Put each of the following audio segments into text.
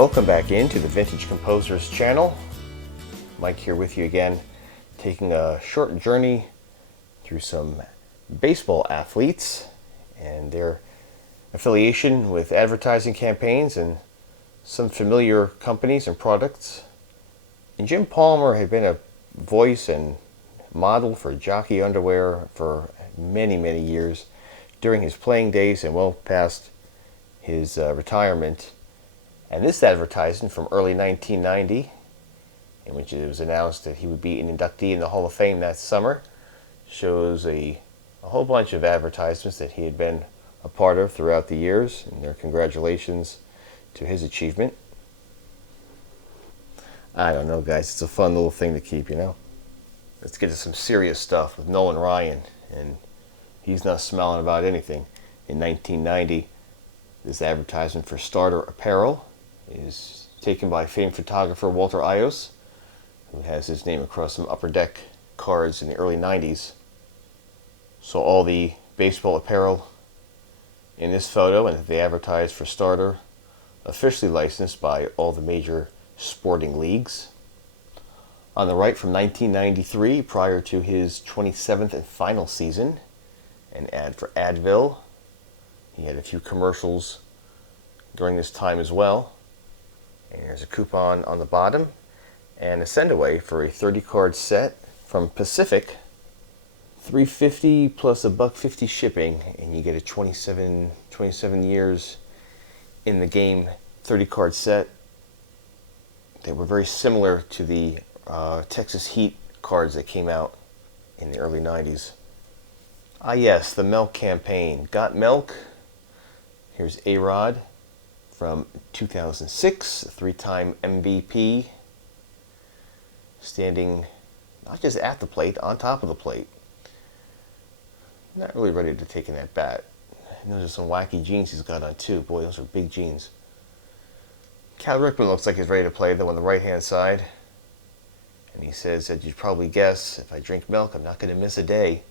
Welcome back into the Vintage Composers channel. Mike here with you again, taking a short journey through some baseball athletes and their affiliation with advertising campaigns and some familiar companies and products. And Jim Palmer had been a voice and model for jockey underwear for many, many years during his playing days and well past his retirement. And this advertisement from early 1990, in which it was announced that he would be an inductee in the Hall of Fame that summer, shows a whole bunch of advertisements that he had been a part of throughout the years, and their congratulations to his achievement. I don't know, guys, it's a fun little thing to keep, you know. Let's get to some serious stuff with Nolan Ryan, and he's not smiling about anything. In 1990, this advertisement for Starter Apparel is taken by famed photographer Walter Ayos, who has his name across some Upper Deck cards in the early 90s. So all the baseball apparel in this photo, and they advertised for Starter, officially licensed by all the major sporting leagues. On the right, from 1993, prior to his 27th and final season, an ad for Advil. He had a few commercials during this time as well. And there's a coupon on the bottom and a send away for a 30 card set from Pacific. $350 plus $1.50 shipping, and you get a 27 years in the game 30 card set. They were very similar to the Texas Heat cards that came out in the early 90s. Ah yes, the milk campaign. Got milk? Here's A-Rod from 2006, three-time MVP, standing not just at the plate, on top of the plate. Not really ready to take in that bat. And those are some wacky jeans he's got on too. Boy, those are big jeans. Cal Ripken looks like he's ready to play, though, on the right-hand side. And he says, as you'd probably guess, if I drink milk, I'm not going to miss a day.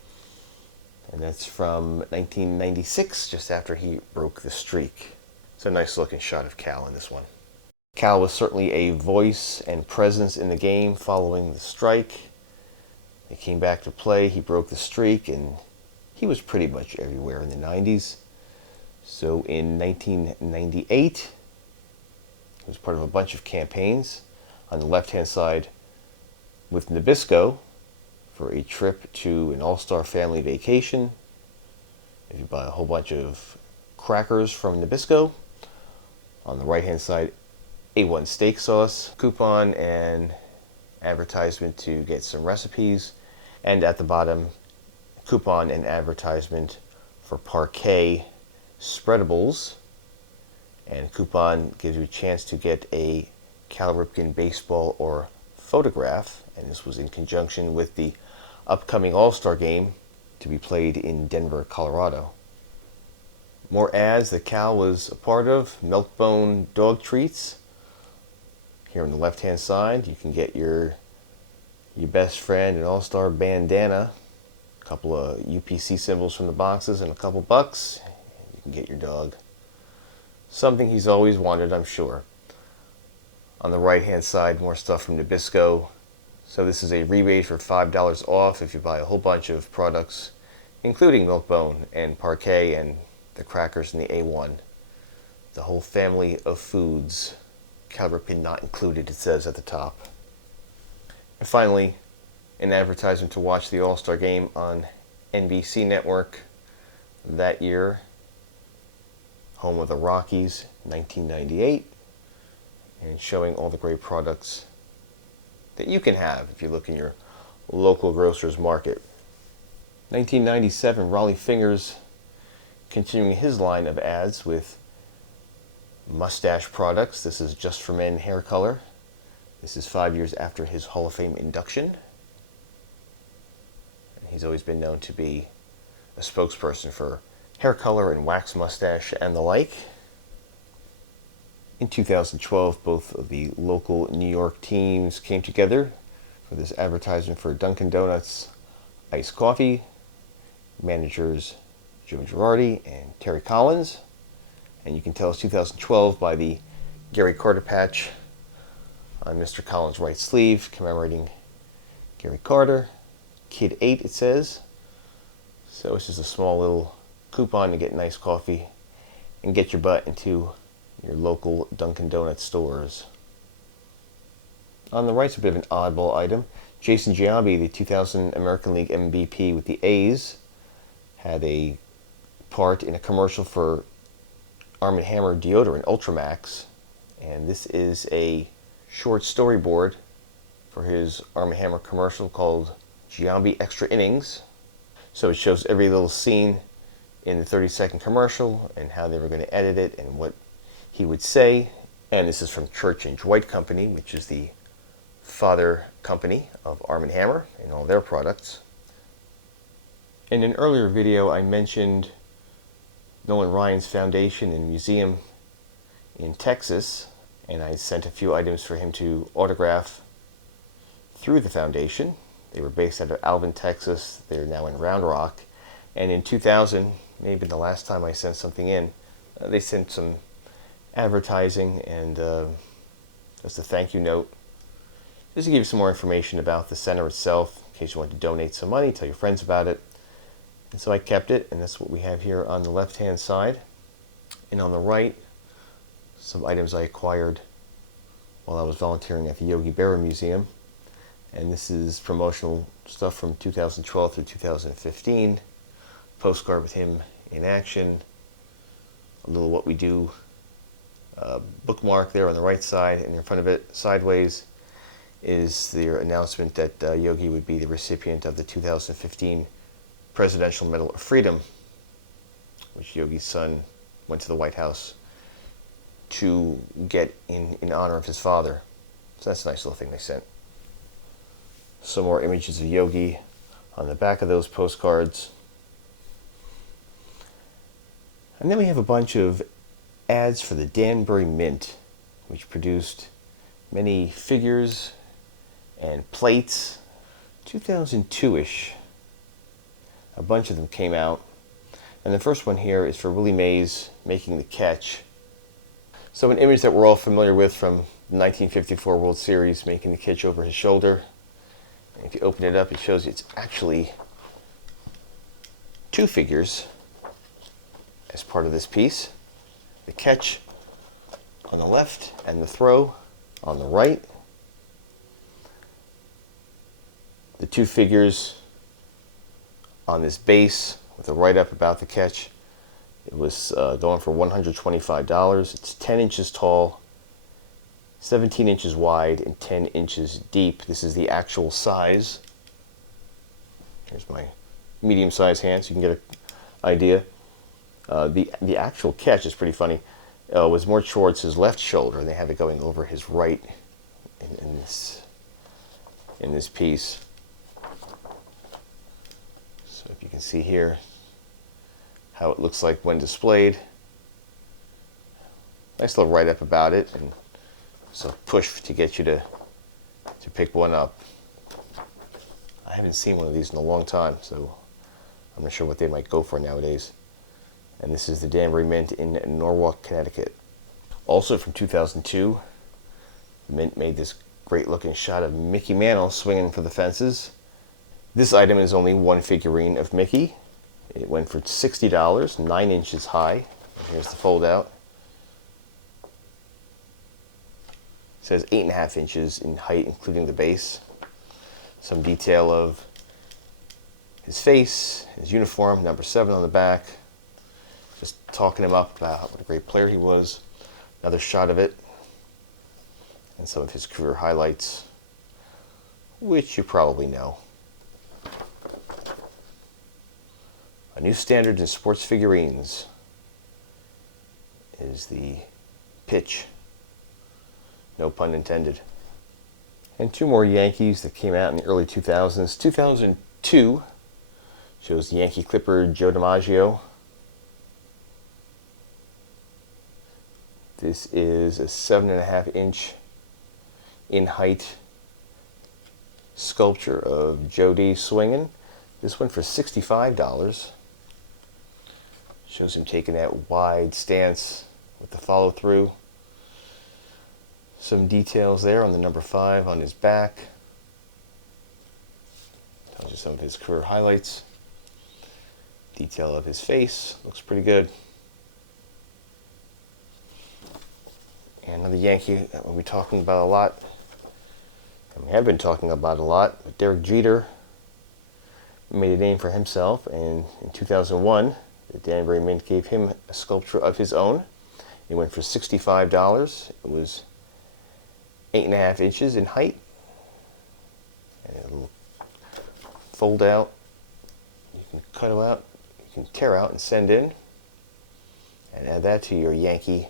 And that's from 1996, just after he broke the streak. It's a nice looking shot of Cal in this one. Cal was certainly a voice and presence in the game following the strike. He came back to play, he broke the streak, and he was pretty much everywhere in the 90s. So in 1998, he was part of a bunch of campaigns. On the left-hand side with Nabisco for a trip to an all-star family vacation. If you buy a whole bunch of crackers from Nabisco. On the right-hand side, A1 steak sauce, coupon and advertisement to get some recipes. And at the bottom, coupon and advertisement for Parquet spreadables. And coupon gives you a chance to get a Cal Ripken baseball or photograph. And this was in conjunction with the upcoming All-Star game to be played in Denver, Colorado. More ads that Cal was a part of. Milk-Bone dog treats. Here on the left-hand side, you can get your best friend an All-Star bandana. A couple of UPC symbols from the boxes and a couple bucks. You can get your dog something he's always wanted, I'm sure. On the right-hand side, more stuff from Nabisco. So this is a rebate for $5 off if you buy a whole bunch of products, including Milk-Bone and Parquet and the crackers and the A1. The whole family of foods. Cal Ripken not included, it says at the top. And finally, an advertisement to watch the All-Star game on NBC Network that year. Home of the Rockies, 1998. And showing all the great products that you can have if you look in your local grocer's market. 1997, Rollie Fingers continuing his line of ads with mustache products. This is Just for Men hair color. This is 5 years after his Hall of Fame induction. He's always been known to be a spokesperson for hair color and wax mustache and the like. In 2012, both of the local New York teams came together for this advertisement for Dunkin' Donuts iced coffee. Managers Joe Girardi and Terry Collins. And you can tell it's 2012 by the Gary Carter patch on Mr. Collins' right sleeve, commemorating Gary Carter. Kid 8, it says. So it's just a small little coupon to get nice coffee and get your butt into your local Dunkin' Donuts stores. On the right's a bit of an oddball item. Jason Giambi, the 2000 American League MVP with the A's, had a part in a commercial for Arm & Hammer deodorant Ultramax, and this is a short storyboard for his Arm & Hammer commercial called Giambi Extra Innings. So it shows every little scene in the 30-second commercial and how they were going to edit it and what he would say. And this is from Church & Dwight Company, which is the father company of Arm & Hammer and all their products. In an earlier video, I mentioned Nolan Ryan's foundation and museum in Texas, and I sent a few items for him to autograph through the foundation. They were based out of Alvin, Texas. They're now in Round Rock. And in 2000, maybe the last time I sent something in, they sent some advertising and just a thank you note, just to give you some more information about the center itself, in case you want to donate some money, tell your friends about it. And so I kept it, and that's what we have here on the left-hand side. And on the right, some items I acquired while I was volunteering at the Yogi Berra Museum. And this is promotional stuff from 2012 through 2015. Postcard with him in action. A little what we do bookmark there on the right side, and in front of it, sideways, is their announcement that Yogi would be the recipient of the 2015 Presidential Medal of Freedom, which Yogi's son went to the White House to get in honor of his father. So that's a nice little thing they sent. Some more images of Yogi on the back of those postcards. And then we have a bunch of ads for the Danbury Mint, which produced many figures and plates. 2002-ish, a bunch of them came out. And the first one here is for Willie Mays making the catch. So an image that we're all familiar with from the 1954 World Series, making the catch over his shoulder. And if you open it up, it shows you it's actually two figures as part of this piece. The catch on the left and the throw on the right. The two figures on this base with a write-up about the catch. It was going for $125. It's 10 inches tall, 17 inches wide, and 10 inches deep. This is the actual size. Here's my medium-sized hand so you can get an idea. The actual catch is pretty funny. Was more towards his left shoulder, and they have it going over his right in this piece. So if you can see here how it looks like when displayed. Nice little write-up about it, and so push to get you to pick one up. I haven't seen one of these in a long time, so I'm not sure what they might go for nowadays. And this is the Danbury Mint in Norwalk, Connecticut. Also from 2002, the Mint made this great looking shot of Mickey Mantle swinging for the fences. This item is only one figurine of Mickey. It went for $60, 9 inches high. Here's the fold out. It says 8.5 inches in height, including the base. Some detail of his face, his uniform, number 7 on the back. Just talking him up about what a great player he was. Another shot of it. And some of his career highlights, which you probably know. A new standard in sports figurines is the pitch. No pun intended. And two more Yankees that came out in the early 2000s. 2002 shows Yankee Clipper Joe DiMaggio. This is a 7.5 inch in height sculpture of Joe D swinging. This went for $65. Shows him taking that wide stance with the follow through. Some details there on the number 5 on his back. Tells you some of his career highlights. Detail of his face. Looks pretty good. And another Yankee that we'll be talking about a lot, and we have been talking about a lot, but Derek Jeter made a name for himself, and in 2001, the Danbury Mint gave him a sculpture of his own. It went for $65. It was 8.5 inches in height, and it'll fold out. You can cut it out, you can tear out and send in, and add that to your Yankee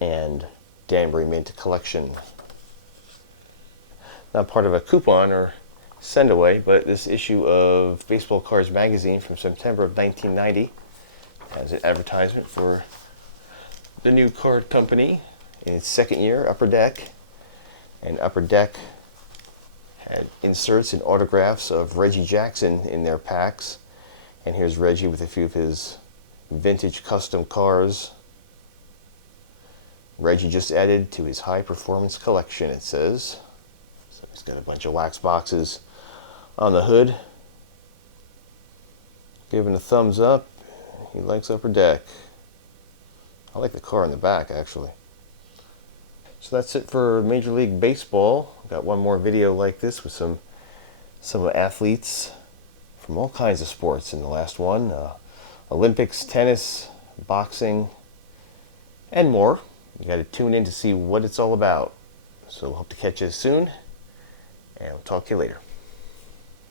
and Danbury Mint collection. Not part of a coupon or send away, but this issue of Baseball Cards magazine from September of 1990 has an advertisement for the new card company in its second year, Upper Deck. And Upper Deck had inserts and autographs of Reggie Jackson in their packs. And here's Reggie with a few of his vintage custom cars. Reggie just added to his high performance collection, it says. So he's got a bunch of wax boxes on the hood. Giving a thumbs up. He likes Upper Deck. I like the car in the back, actually. So that's it for Major League Baseball. Got one more video like this with some athletes from all kinds of sports in the last one. Olympics, tennis, boxing, and more. You got to tune in to see what it's all about. So hope to catch you soon, and we'll talk to you later.